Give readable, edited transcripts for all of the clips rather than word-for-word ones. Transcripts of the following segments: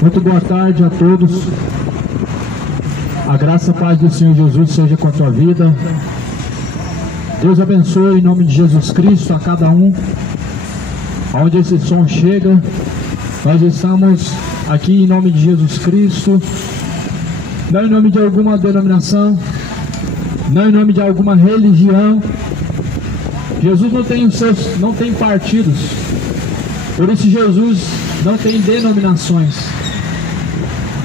Muito boa tarde a todos. A graça e a paz do Senhor Jesus seja com a tua vida. Deus abençoe em nome de Jesus Cristo a cada um. Aonde esse som chega, nós estamos aqui em nome de Jesus Cristo, não em nome de alguma denominação, não em nome de alguma religião. Jesus não tem partidos, por isso Jesus não tem denominações.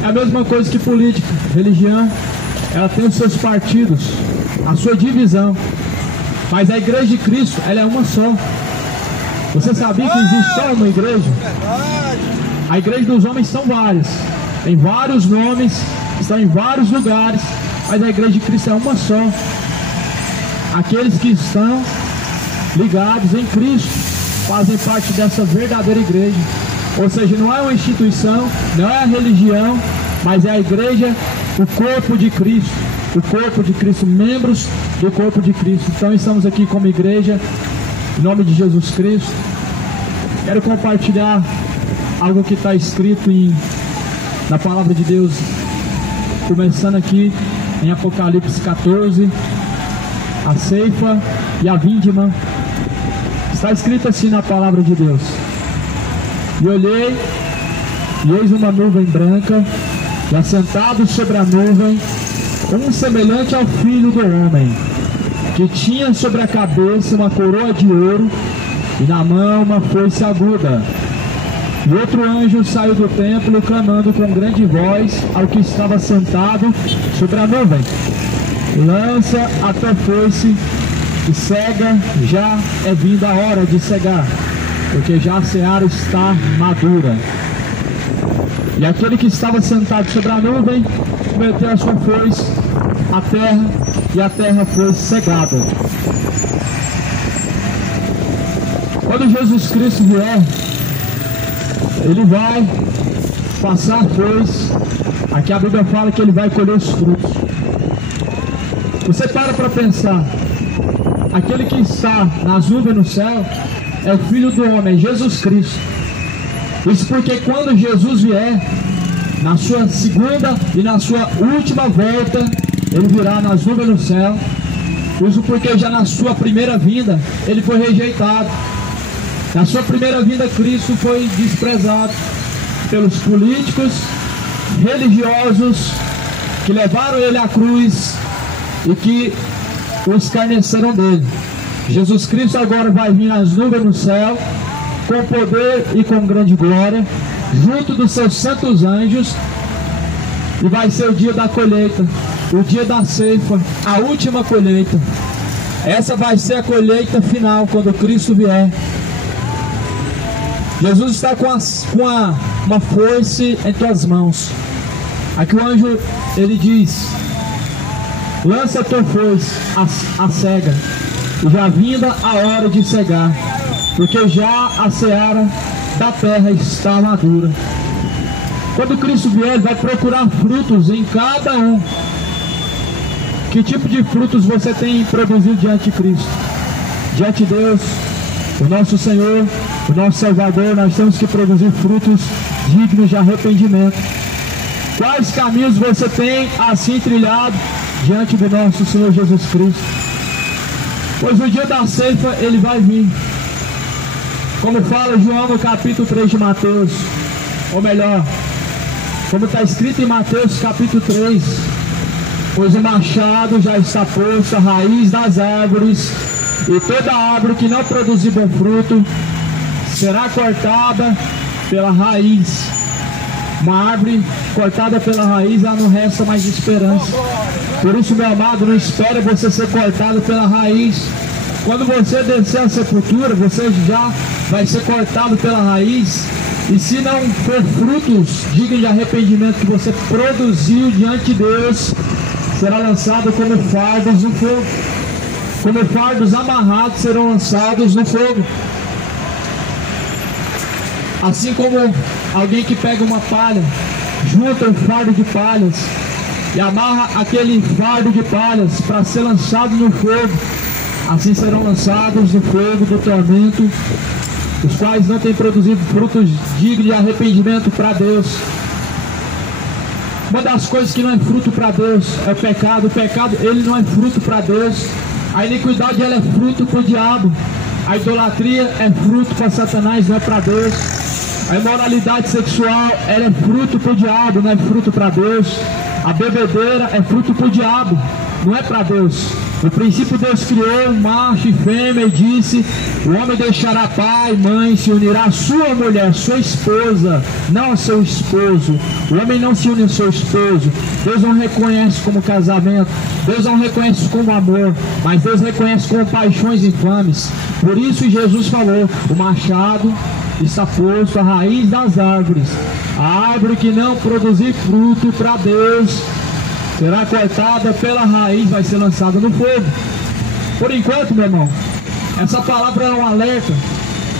É a mesma coisa que política, religião, ela tem os seus partidos, a sua divisão, mas a igreja de Cristo, ela é uma só. Você sabia que existe só uma igreja? A igreja dos homens são várias, tem vários nomes, estão em vários lugares, mas a igreja de Cristo é uma só. Aqueles que estão ligados em Cristo fazem parte dessa verdadeira igreja. Ou seja, não é uma instituição, não é a religião, mas é a igreja, o corpo de Cristo. O corpo de Cristo, membros do corpo de Cristo. Então estamos aqui como igreja, em nome de Jesus Cristo. Quero compartilhar algo que está escrito na palavra de Deus, começando aqui em Apocalipse 14, a ceifa e a vindima. Está escrito assim na palavra de Deus: e olhei, e eis uma nuvem branca, e assentado sobre a nuvem, um semelhante ao Filho do Homem, que tinha sobre a cabeça uma coroa de ouro, e na mão uma foice aguda. E outro anjo saiu do templo, clamando com grande voz ao que estava sentado sobre a nuvem: lança a tua foice e cega, já é vinda a hora de cegar, porque já a seara está madura. E aquele que estava sentado sobre a nuvem meteu a sua foice à terra, e a terra foi cegada. Quando Jesus Cristo vier, ele vai passar a foice. Aqui a Bíblia fala que ele vai colher os frutos. Você para pensar, aquele que está nas nuvens no céu é o Filho do Homem, Jesus Cristo. Isso porque quando Jesus vier, na sua segunda e na sua última volta, ele virá nas nuvens no céu. Isso porque já na sua primeira vinda, ele foi rejeitado. Na sua primeira vinda, Cristo foi desprezado pelos políticos, religiosos, que levaram ele à cruz e que o escarneceram dele. Jesus Cristo agora vai vir nas nuvens no céu, com poder e com grande glória, junto dos seus santos anjos, e vai ser o dia da colheita, o dia da ceifa, a última colheita. Essa vai ser a colheita final, quando Cristo vier. Jesus está com uma foice em tuas mãos. Aqui o anjo, ele diz: lança a tua foice, a cega, e já vinda a hora de cegar, porque já a seara da terra está madura. Quando Cristo vier, ele vai procurar frutos em cada um. Que tipo de frutos você tem produzido diante de Cristo? Diante de Deus, o nosso Senhor, o nosso Salvador, nós temos que produzir frutos dignos de arrependimento. Quais caminhos você tem assim trilhado diante do nosso Senhor Jesus Cristo? Pois o dia da ceifa, ele vai vir. Como fala João no capítulo 3 de Mateus, ou melhor, como está escrito em Mateus capítulo 3, pois o machado já está posto à raiz das árvores, e toda árvore que não produzir bom fruto será cortada pela raiz. Uma árvore cortada pela raiz, ela não resta mais esperança. Por isso, meu amado, não espere você ser cortado pela raiz. Quando você descer a sepultura, você já vai ser cortado pela raiz. E se não for frutos dignos de arrependimento que você produziu diante de Deus, será lançado como fardos no fogo. Como fardos amarrados serão lançados no fogo. Assim como alguém que pega uma palha, junta um fardo de palhas e amarra aquele fardo de palhas para ser lançado no fogo, assim serão lançados no fogo do tormento, os quais não têm produzido frutos dignos de arrependimento para Deus. Uma das coisas que não é fruto para Deus é o pecado. O pecado, ele não é fruto para Deus. A iniquidade, ela é fruto para o diabo. A idolatria é fruto para Satanás, não é para Deus. A imoralidade sexual, ela é fruto para o diabo, não é fruto para Deus. A bebedeira é fruto para o diabo, não é para Deus. No princípio Deus criou macho e fêmea e disse: o homem deixará pai e mãe, se unirá à sua mulher, sua esposa, não ao seu esposo. O homem não se une ao seu esposo. Deus não reconhece como casamento, Deus não reconhece como amor, mas Deus reconhece como paixões infames. Por isso Jesus falou: o machado está posto à raiz das árvores. A árvore que não produzir fruto para Deus será cortada pela raiz, vai ser lançada no fogo. Por enquanto, meu irmão, essa palavra é um alerta.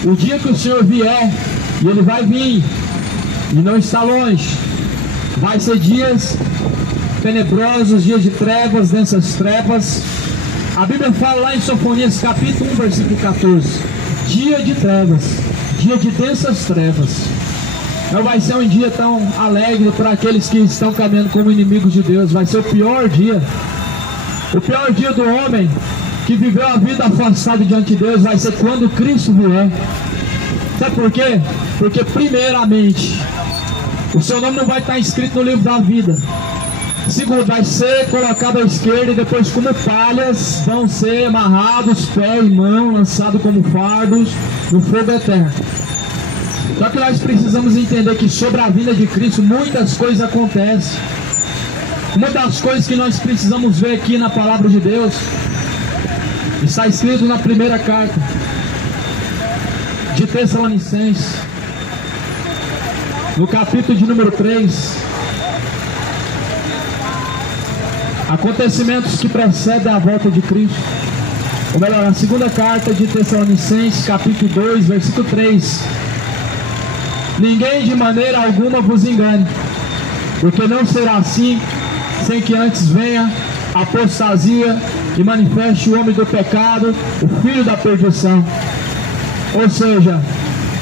O dia que o Senhor vier, e Ele vai vir, e não está longe, vai ser dias tenebrosos, dias de trevas, densas trevas. A Bíblia fala lá em Sofonias capítulo 1, versículo 14, dia de trevas, dia de densas trevas. Não vai ser um dia tão alegre para aqueles que estão caminhando como inimigos de Deus. Vai ser o pior dia. O pior dia do homem que viveu a vida afastada diante de Deus vai ser quando Cristo vier. Sabe por quê? Porque primeiramente o seu nome não vai estar escrito no livro da vida. Segundo, vai ser colocado à esquerda e depois como palhas vão ser amarrados, pé e mão, lançados como fardos no fogo eterno. Só que nós precisamos entender que sobre a vinda de Cristo muitas coisas acontecem. Uma das coisas que nós precisamos ver aqui na palavra de Deus está escrito na primeira carta de Tessalonicenses, no capítulo de número 3. Acontecimentos que precedem a volta de Cristo. Ou melhor, a segunda carta de Tessalonicenses, capítulo 2, versículo 3. Ninguém de maneira alguma vos engane, porque não será assim, sem que antes venha a apostasia e manifeste o homem do pecado, o filho da perdição. Ou seja,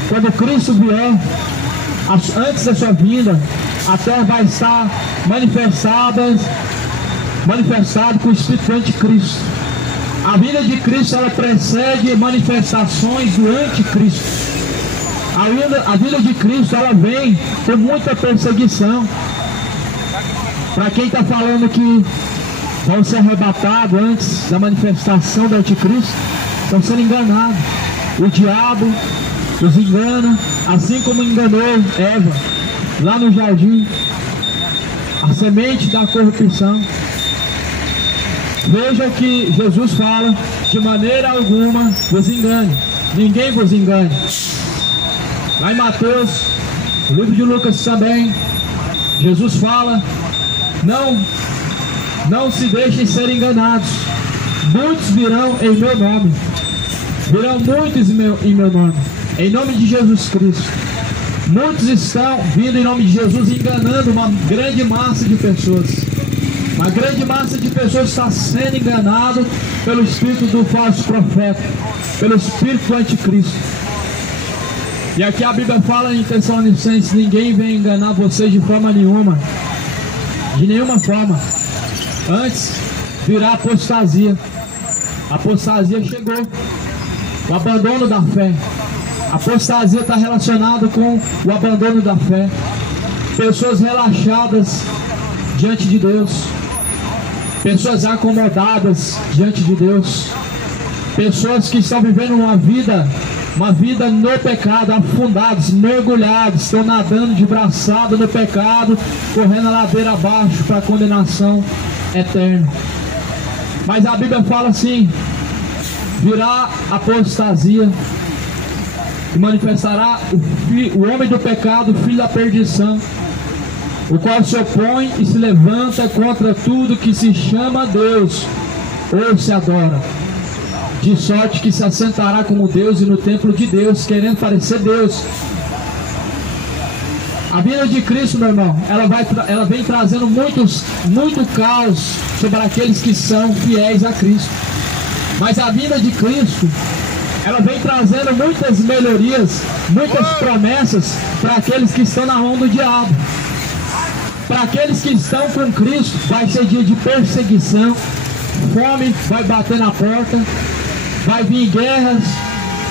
quando Cristo vier, antes da sua vinda, a terra vai estar manifestado com o Espírito do Anticristo. A vinda de Cristo, ela precede manifestações do Anticristo. A vinda de Cristo, ela vem com muita perseguição. Para quem está falando que vão ser arrebatados antes da manifestação do Anticristo, estão sendo enganados. O diabo os engana, assim como enganou Eva lá no jardim, a semente da corrupção. Veja que Jesus fala: de maneira alguma vos engane, ninguém vos engane. Lá em Mateus, no livro de Lucas também, Jesus fala: não se deixem ser enganados, muitos virão em meu nome, virão muitos em meu nome, em nome de Jesus Cristo. Muitos estão vindo em nome de Jesus, enganando uma grande massa de pessoas. Uma grande massa de pessoas está sendo enganado pelo espírito do falso profeta, pelo espírito do anticristo. E aqui a Bíblia fala em Tessalonicenses: ninguém vem enganar vocês de forma nenhuma, de nenhuma forma. Antes virá apostasia. A apostasia chegou, o abandono da fé. A apostasia está relacionada com o abandono da fé. Pessoas relaxadas diante de Deus, pessoas acomodadas diante de Deus, pessoas que estão vivendo uma vida no pecado, afundados, mergulhados, estão nadando de braçada no pecado, correndo a ladeira abaixo para a condenação eterna. Mas a Bíblia fala assim: virá apostasia e manifestará o homem do pecado, o filho da perdição, o qual se opõe e se levanta contra tudo que se chama Deus ou se adora, de sorte que se assentará como Deus e no templo de Deus, querendo parecer Deus. A vinda de Cristo, meu irmão, ela vem trazendo muito caos sobre aqueles que são fiéis a Cristo. Mas a vinda de Cristo, ela vem trazendo muitas melhorias, muitas promessas para aqueles que estão na mão do diabo. Para aqueles que estão com Cristo, vai ser dia de perseguição, fome vai bater na porta, vai vir guerras,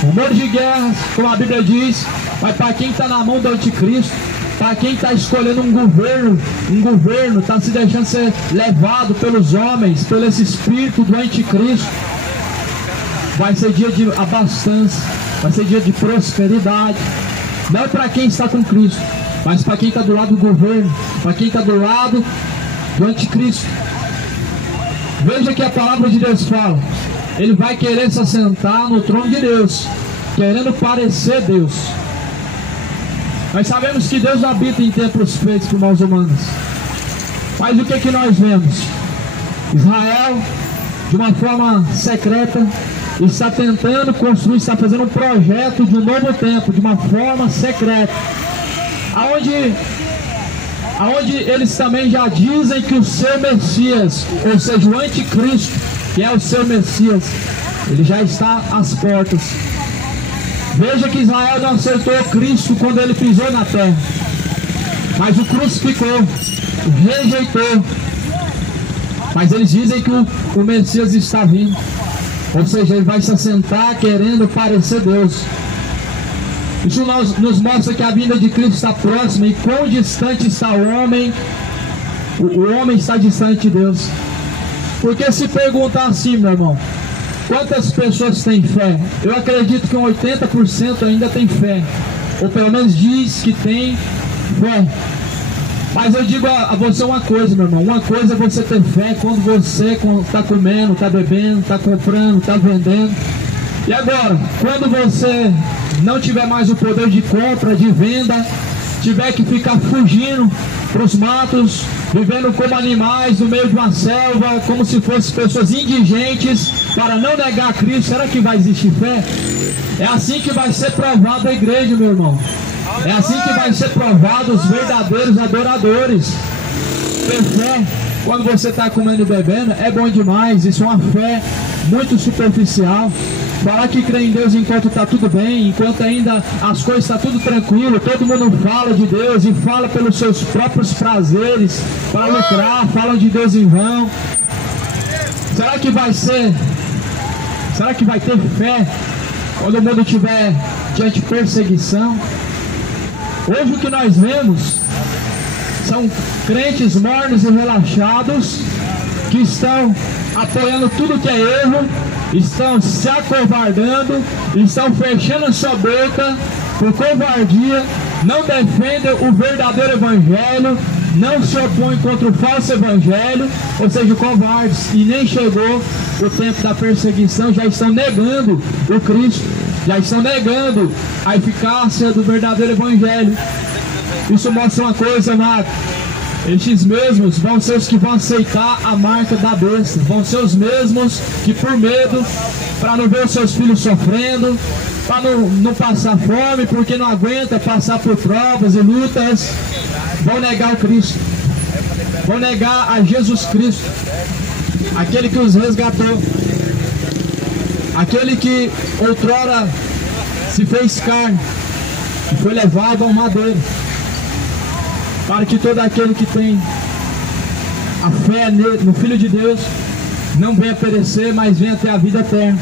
rumores de guerras, como a Bíblia diz, mas para quem está na mão do anticristo, para quem está escolhendo um governo, está se deixando ser levado pelos homens, pelo esse espírito do anticristo, vai ser dia de abastança, vai ser dia de prosperidade, não para quem está com Cristo, mas para quem está do lado do governo, para quem está do lado do anticristo. Veja que a palavra de Deus fala, ele vai querer se assentar no trono de Deus, querendo parecer Deus. Nós sabemos que Deus habita em templos feitos por mãos humanas. Mas o que nós vemos? Israel, de uma forma secreta, está tentando construir, está fazendo um projeto de um novo templo, de uma forma secreta. Aonde eles também já dizem que o seu Messias, ou seja, o anticristo, que é o seu Messias, ele já está às portas. Veja que Israel não aceitou Cristo quando ele pisou na terra, mas o crucificou, o rejeitou. Mas eles dizem que o Messias está vindo, ou seja, ele vai se assentar querendo parecer Deus. Isso nos mostra que a vinda de Cristo está próxima, e quão distante está o homem. O homem está distante de Deus. Porque se perguntar assim, meu irmão, quantas pessoas têm fé? Eu acredito que 80% ainda tem fé, ou pelo menos diz que tem fé. Mas eu digo a você uma coisa, meu irmão, uma coisa é você ter fé quando você está comendo, está bebendo, está comprando, está vendendo. E agora, quando você não tiver mais o poder de compra, de venda, tiver que ficar fugindo para os matos, vivendo como animais no meio de uma selva, como se fossem pessoas indigentes, para não negar Cristo, será que vai existir fé? É assim que vai ser provada a igreja, meu irmão. É assim que vai ser provado os verdadeiros adoradores. Ter fé quando você está comendo e bebendo é bom demais, isso é uma fé muito superficial. Falar que crê em Deus enquanto está tudo bem, enquanto ainda as coisas estão tudo tranquilo, todo mundo fala de Deus e fala pelos seus próprios prazeres, para lucrar, falam de Deus em vão. Será que vai ter fé quando o mundo estiver diante de perseguição? Hoje o que nós vemos são crentes mornos e relaxados que estão apoiando tudo que é erro, estão se acovardando, estão fechando a sua boca por covardia, não defendem o verdadeiro evangelho, não se opõem contra o falso evangelho, ou seja, covardes, e nem chegou o tempo da perseguição, já estão negando o Cristo, já estão negando a eficácia do verdadeiro evangelho. Isso mostra uma coisa, amado. Estes mesmos vão ser os que vão aceitar a marca da besta, vão ser os mesmos que, por medo, para não ver os seus filhos sofrendo, para não passar fome, porque não aguenta passar por provas e lutas, vão negar o Cristo, vão negar a Jesus Cristo, aquele que os resgatou, aquele que outrora se fez carne e foi levado ao madeiro, para que todo aquele que tem a fé no Filho de Deus não venha perecer, mas venha ter a vida eterna.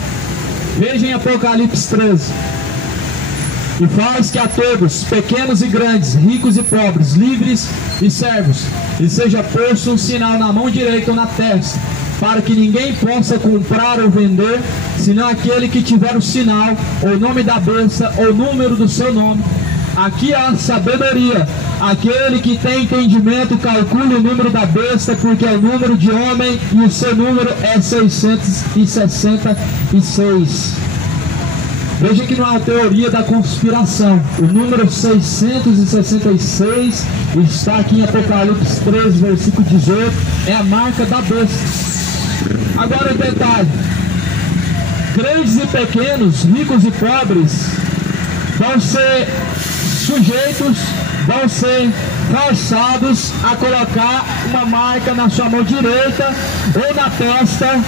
Veja em Apocalipse 13: e faz que a todos, pequenos e grandes, ricos e pobres, livres e servos, e seja posto um sinal na mão direita ou na testa, para que ninguém possa comprar ou vender, senão aquele que tiver o sinal, ou o nome da besta, ou o número do seu nome. Aqui há sabedoria. Aquele que tem entendimento, calcule o número da besta, porque é o número de homem, e o seu número é 666. Veja que não é a teoria da conspiração. O número 666 está aqui em Apocalipse 13, versículo 18. É a marca da besta. Agora o detalhe: grandes e pequenos, ricos e pobres, vão ser sujeitos vão ser forçados a colocar uma marca na sua mão direita ou na testa,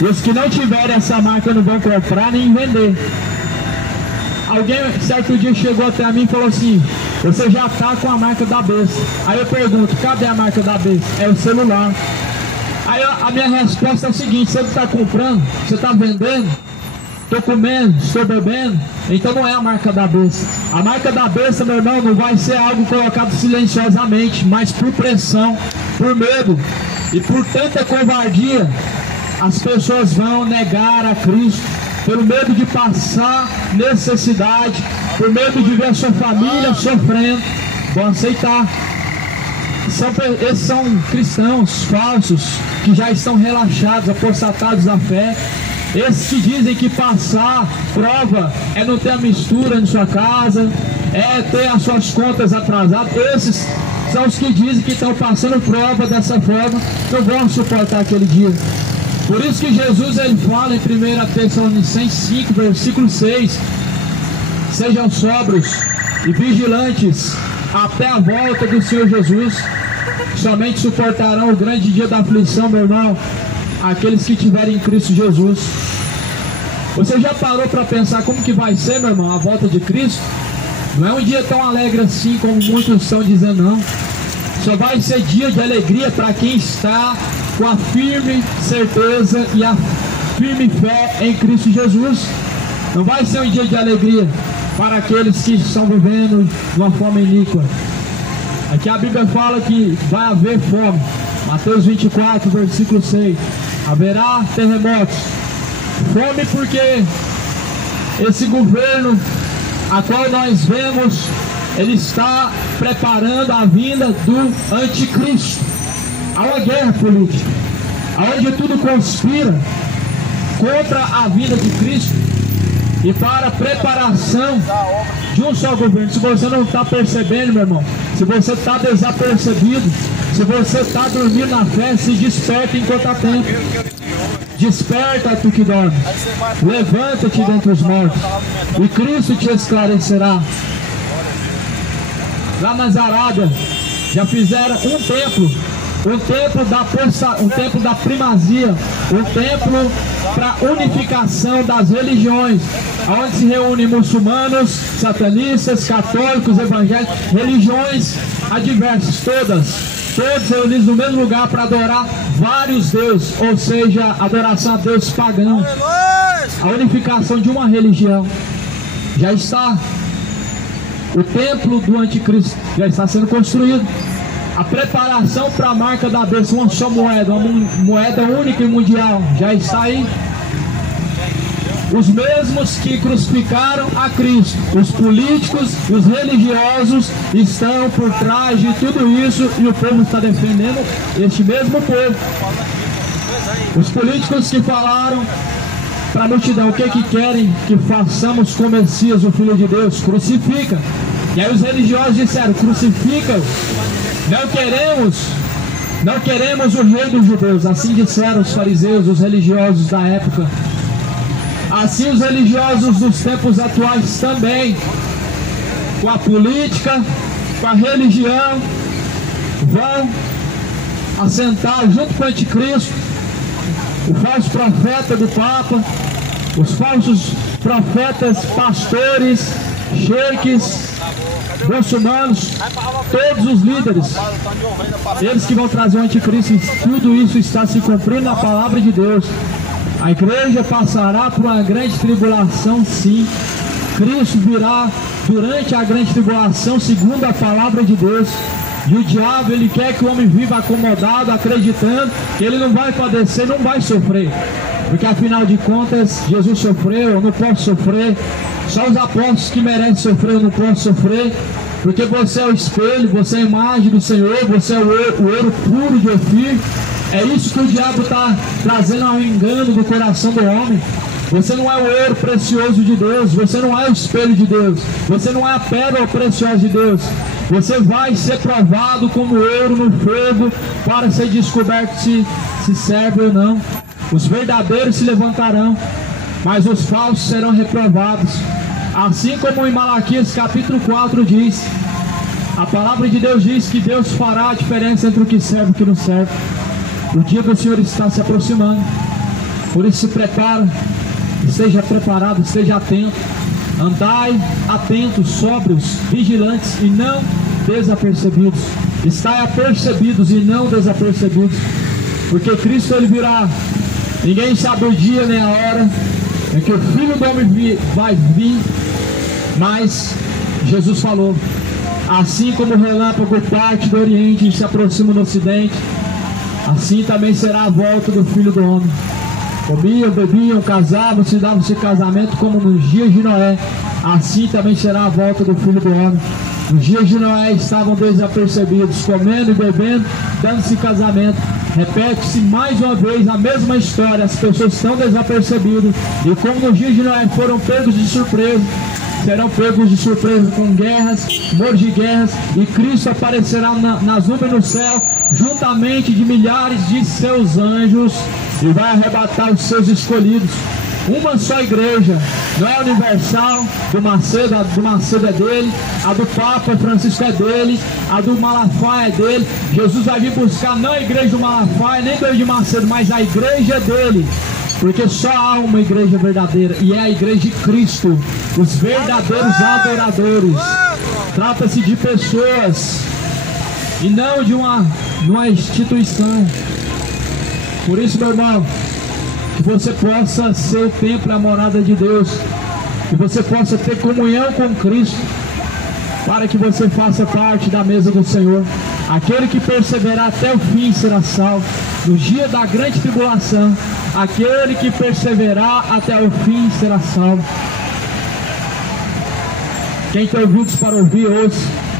e os que não tiverem essa marca não vão comprar nem vender. Alguém certo dia chegou até mim e falou assim: você já está com a marca da besta. Aí eu pergunto: cadê a marca da besta? É o celular. Aí a minha resposta é a seguinte: você está comprando, você está vendendo, estou comendo, estou bebendo, então não é a marca da besta. A marca da besta, meu irmão, não vai ser algo colocado silenciosamente, mas por pressão, por medo e por tanta covardia, as pessoas vão negar a Cristo, pelo medo de passar necessidade, por medo de ver a sua família sofrendo, vão aceitar. Esses são cristãos falsos, que já estão relaxados, apostatados da fé. Esses que dizem que passar prova é não ter a mistura em sua casa, é ter as suas contas atrasadas. Esses são os que dizem que estão passando prova dessa forma, não vão suportar aquele dia. Por isso que Jesus ele fala em 1 Tessalonicenses 5, versículo 6: sejam sóbrios e vigilantes até a volta do Senhor Jesus. Somente suportarão o grande dia da aflição, meu irmão, aqueles que tiverem em Cristo Jesus. Você já parou para pensar como que vai ser, meu irmão, a volta de Cristo? Não é um dia tão alegre assim como muitos estão dizendo, não. Só vai ser dia de alegria para quem está com a firme certeza e a firme fé em Cristo Jesus. Não vai ser um dia de alegria para aqueles que estão vivendo de uma forma iníqua. Aqui a Bíblia fala que vai haver fome. Mateus 24, versículo 6. Haverá terremotos. Fome porque esse governo a qual nós vemos, ele está preparando a vinda do anticristo. Há uma guerra política, onde tudo conspira contra a vinda de Cristo e para a preparação de um só governo. Se você não está percebendo, meu irmão, se você está desapercebido, se você está dormindo na fé, se desperta enquanto há tempo. Desperta, tu que dorme, levanta-te dentre os mortos e Cristo te esclarecerá. Lá nas Arábias já fizeram um templo da primazia, um templo para unificação das religiões, onde se reúnem muçulmanos, satanistas, católicos, evangélicos, religiões adversas, todos reunidos no mesmo lugar para adorar vários deuses, ou seja, adoração a deuses pagãos. A unificação de uma religião já está. O templo do anticristo já está sendo construído. A preparação para a marca da besta, uma só moeda, uma moeda única e mundial, já está aí. Os mesmos que crucificaram a Cristo, os políticos, os religiosos, estão por trás de tudo isso, e o povo está defendendo este mesmo povo. Os políticos que falaram para a multidão o que querem que façamos com o Messias, o Filho de Deus, crucifica. E aí os religiosos disseram: crucifica-o. Não queremos o rei dos judeus. Assim disseram os fariseus, os religiosos da época. Assim os religiosos dos tempos atuais também, com a política, com a religião, vão assentar junto com o anticristo, o falso profeta do Papa, os falsos profetas, pastores, sheiks, muçulmanos, todos os líderes, eles que vão trazer o anticristo. Tudo isso está se cumprindo na palavra de Deus. A igreja passará por uma grande tribulação, sim. Cristo virá durante a grande tribulação, segundo a palavra de Deus. E o diabo, ele quer que o homem viva acomodado, acreditando que ele não vai padecer, não vai sofrer. Porque afinal de contas, Jesus sofreu, eu não posso sofrer. Só os apóstolos que merecem sofrer, eu não posso sofrer. Porque você é o espelho, você é a imagem do Senhor, você é o ouro puro de Ofir. É isso que o diabo está trazendo ao engano do coração do homem. Você não é o ouro precioso de Deus, você não é o espelho de Deus, você não é a pérola preciosa de Deus. Você vai ser provado como ouro no fogo para ser descoberto se serve ou não. Os verdadeiros se levantarão, mas os falsos serão reprovados. Assim como em Malaquias capítulo 4 diz, a palavra de Deus diz que Deus fará a diferença entre o que serve e o que não serve. O dia do Senhor está se aproximando. Por isso se prepara, esteja preparado, esteja atento. Andai atentos, sóbrios, vigilantes e não desapercebidos. Estai apercebidos e não desapercebidos. Porque Cristo ele virá. Ninguém sabe o dia nem a hora em que o Filho do Homem vai vir. Mas Jesus falou, assim como o relâmpago parte do Oriente e se aproxima do Ocidente, assim também será a volta do Filho do Homem. Comiam, bebiam, casavam-se, davam-se casamento como nos dias de Noé. Assim também será a volta do Filho do Homem. Nos dias de Noé estavam desapercebidos, comendo e bebendo, dando-se casamento. Repete-se mais uma vez a mesma história. As pessoas estão desapercebidas. E como nos dias de Noé foram pegos de surpresa, serão pegos de surpresa com guerras, rumores de guerras. E Cristo aparecerá nas nuvens do céu, juntamente de milhares de seus anjos, e vai arrebatar os seus escolhidos. Uma só igreja, não é universal, do Macedo é dele, a do Papa Francisco é dele, a do Malafaia é dele. Jesus vai vir buscar não a igreja do Malafaia, nem do de Macedo, mas a igreja dele. Porque só há uma igreja verdadeira, e é a igreja de Cristo, os verdadeiros adoradores. Trata-se de pessoas e não de uma instituição. Por isso, meu irmão, que você possa ser o templo e a morada de Deus, que você possa ter comunhão com Cristo, para que você faça parte da mesa do Senhor. Aquele que perseverar até o fim será salvo. No dia da grande tribulação, aquele que perseverar até o fim será salvo. Quem tem ouvidos para ouvir, ouça.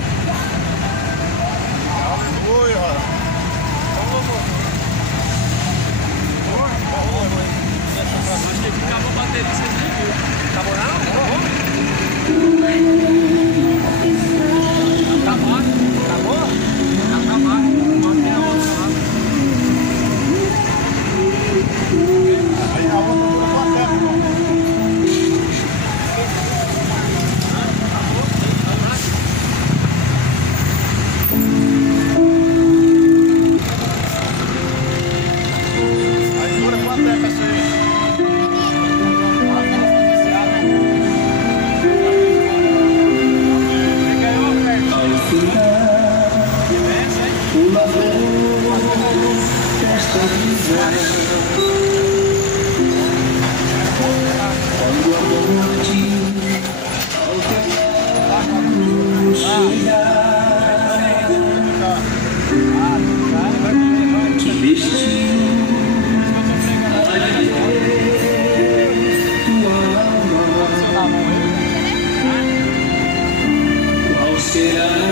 Será